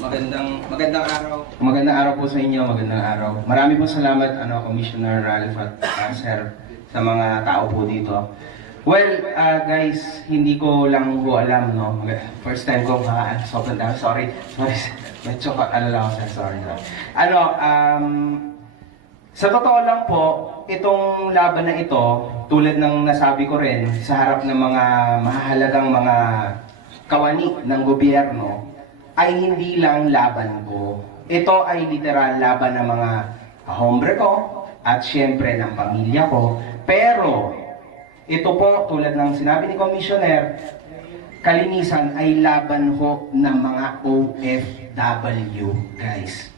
Magandang araw. Magandang araw po sa inyo, magandang araw. Marami po salamat, Commissioner Ralph at Sir, sa mga tao po dito. Well, guys, hindi ko lang po alam, no? First time ko sobrang dami, sorry. Medyo lang ako, sir, sorry. Sa totoo lang po, itong laban na ito, tulad ng nasabi ko rin, sa harap ng mga mahalagang mga kawani ng gobyerno, ay hindi lang laban ko. Ito ay literal laban ng mga kahombre ko at syempre ng pamilya ko. Pero ito po, tulad ng sinabi ni Commissioner, kalinisan ay laban ho ng mga OFW, guys.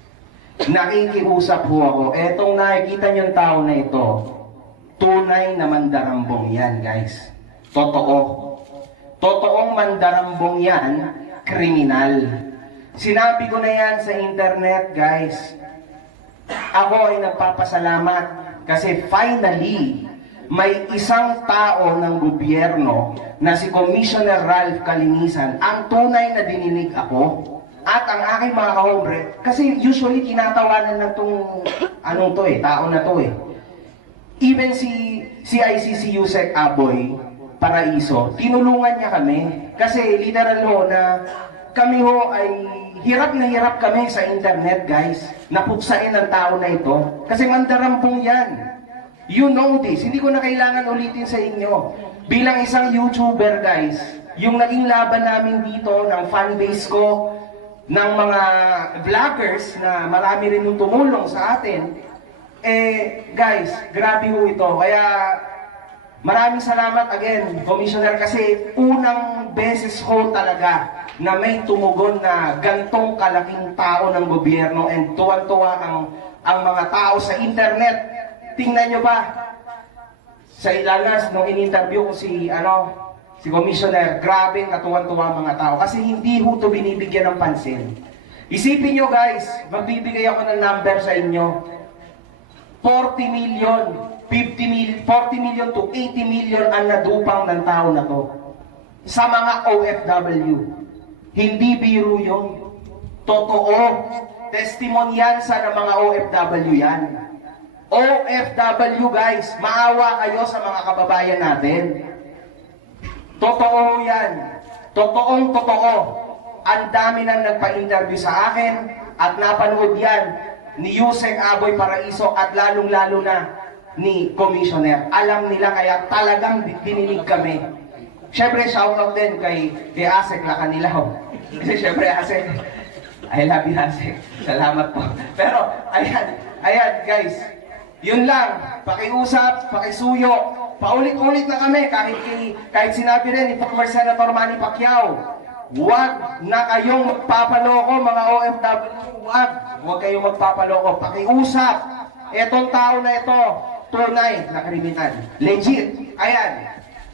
Nakikiusap ho ako. Etong nakikita niyong tao na ito, tunay na mandarambong yan, guys. Totoo. Totoong mandarambong yan, kriminal. Sinabi ko na yan sa internet, guys. Ako ay nagpapasalamat kasi finally, may isang tao ng gobyerno na si Commissioner Ralph Calinisan ang tunay na dininig ako at ang aking mga kahombre. Kasi usually tinatawanan na itong tao na to eh. Even si CICC Yusek Aboy Paraiso, tinulungan niya kami. Kasi literal ho na kami ho ay hirap na hirap kami sa internet, guys. Napuksain ng tao na ito. Kasi mandarampong yan. You know this. Hindi ko na kailangan ulitin sa inyo. Bilang isang YouTuber, guys, yung naging laban namin dito ng fanbase ko, ng mga vloggers na marami rin yung tumulong sa atin, guys, grabe ho ito. Kaya maraming salamat again, Commissioner, kasi unang beses ho talaga na may tumugon na gantong kalaking tao ng gobyerno and tuwan-tuwa ang mga tao sa internet. Tingnan nyo ba, sa Ilanas, nung in-interview ko si Commissioner, grabe natuwan-tuwa mga tao kasi hindi ho ito binibigyan ng pansin. Isipin nyo guys, magbibigay ako ng number sa inyo. 40 million, 40 million to 80 million ang nadupang ng tao na to sa mga OFW. Hindi biro yun. Totoo. Testimonyansa ng mga OFW yan. OFW guys, maawa kayo sa mga kababayan natin. Totoo yan. Totoong totoo. Ang dami nang nagpa-interview sa akin at napanood yan ni Yusek Aboy Paraiso at lalong-lalo na ni Commissioner. Alam nila kaya talagang dininig kami. Siyempre, shoutout din kay Asek Lacanilaw. Kasi siyempre, Asek, I love you, Asek. Salamat po. Pero, ayan, guys. Yun lang. Pakiusap, pakisuyo. Paulit-ulit na kami. Kahit sinabi rin ni former Senator Manny Pacquiao, huwag na kayong magpapaloko, mga OFW. Huwag kayong magpapaloko. Pakiusap. Etong tao na ito, tunay na kriminal. Legit. Ayan.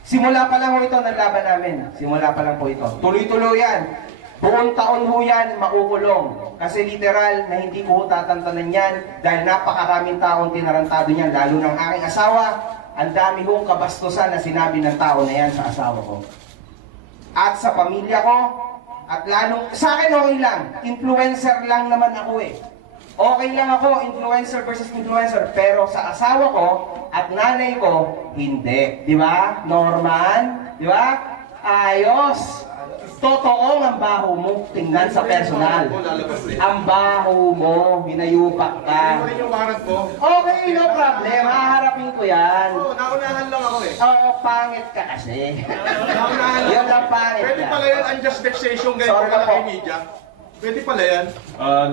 Simula pa lang po ito ng laban namin. Simula pa lang po ito. Tuloy-tuloy yan. Buong taon ho yan makukulong. Kasi literal na hindi ko tatantanan yan dahil napakaraming taong tinarantado niyan. Lalo ng aking asawa, ang dami hong kabastusan na sinabi ng tao na yan sa asawa ko. At sa pamilya ko, at lalong, sa akin okay lang. Influencer lang naman ako eh. Okay lang ako, influencer versus influencer. Pero sa asawa ko at nanay ko, hindi. Di ba? Norman? Di ba? Ayos. Totoo ang baho mo. Tingnan sa personal. Ang baho mo. Hinayupak ka. Okay, no problem. Haharapin ko yan. Oo, naunahan lang ako eh. Oo, pangit ka kasi. Yun lang pangit ka. Pwede pala yan, unjust vexation ganyan Sorry pala po. kay media. Pwede pala yan.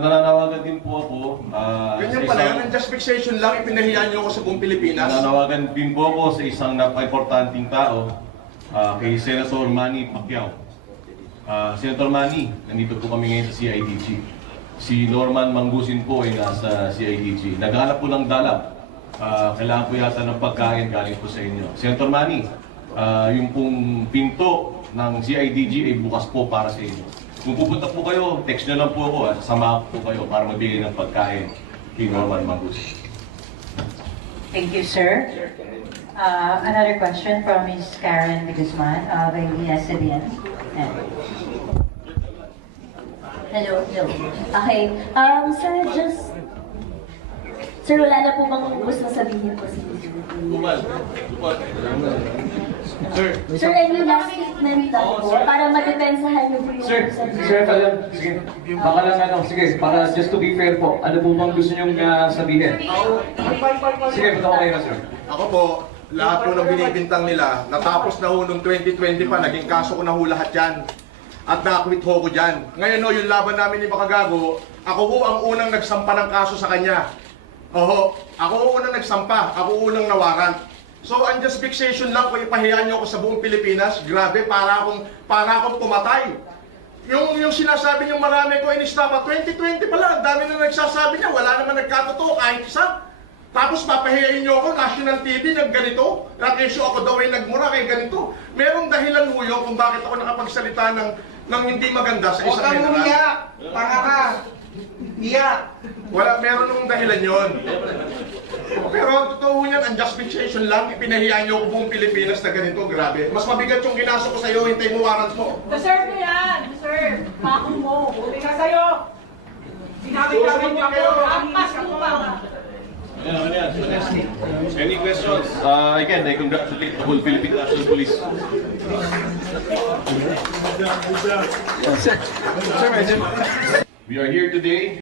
Nananawagan din po ako. Ganyan pala yan, unjust vexation lang, ipinahiyaan niyo ako sa buong Pilipinas. Nananawagan din po ako sa isang napaka-importanting tao, kay Senator Manny Pacquiao. Senator Manny, nandito po kami ngayon sa CIDG. Si Norman Mangusin po ay nasa CIDG. Naghahanap po ng dalap. Kailangan po yata ng pagkain galing po sa inyo. Senator Manny, yung pong pinto ng CIDG ay bukas po para sa inyo. Kung pupunta po kayo, text nyo lang po ako at sasama po kayo para magbigay ng pagkain kay Norman Mangusin. Thank you, sir. Another question from Ms. Karen de Guzman of ABS-CBN. Hello. Okay. Sir, wala na po bang gusto sabihin po si Kumal. Sir. Sir, any last statement po para madepensahan niyo po yung sabihin? Sir, sige, baka lang sige, para just to be fair po, ano po bang gusto niyong sabihin? Sige, okay na sir. Ako po, lahat po ng binibintang nila, natapos na ho noong 2020 pa, naging kaso ko na ho lahat yan. At na-quit ho ko dyan. Ngayon ho, yung laban namin ni Makagago, ako ho ang unang nagsampa ng kaso sa kanya. Oho, ako ho unang nagsampa, ako unang nawaran. So, unjust fixation lang kung ipahiyan niyo ako sa buong Pilipinas, grabe, para akong pumatay. Yung sinasabi niyo marami ko inistapa, 2020 pa lang, ang dami na nagsasabi niya, wala naman nagkatotoo, kahit isa. Tapos papahiyain niyo ako, national TV, nagganito, at-issue ako daw ay nagmura kay ganito. Merong dahilan ho yun kung bakit ako nakapagsalita ng hindi maganda sa isang general. Tanga ka! Iyak! Wala, meron nung dahilan yon. Pero ang totoo niyan, unjust fixation lang, ipinahiya niyo ako buong Pilipinas na ganito, grabe. Mas mabigat yung kinaso ko sa'yo, hintay mo warrant mo. Deserve mo yan! Deserve! Pako mo! Buti ka sa'yo! Sinabi-sabi mo ako, ampas mo pa! Any questions? Again, I congratulate the whole Philippine National Police. We are here today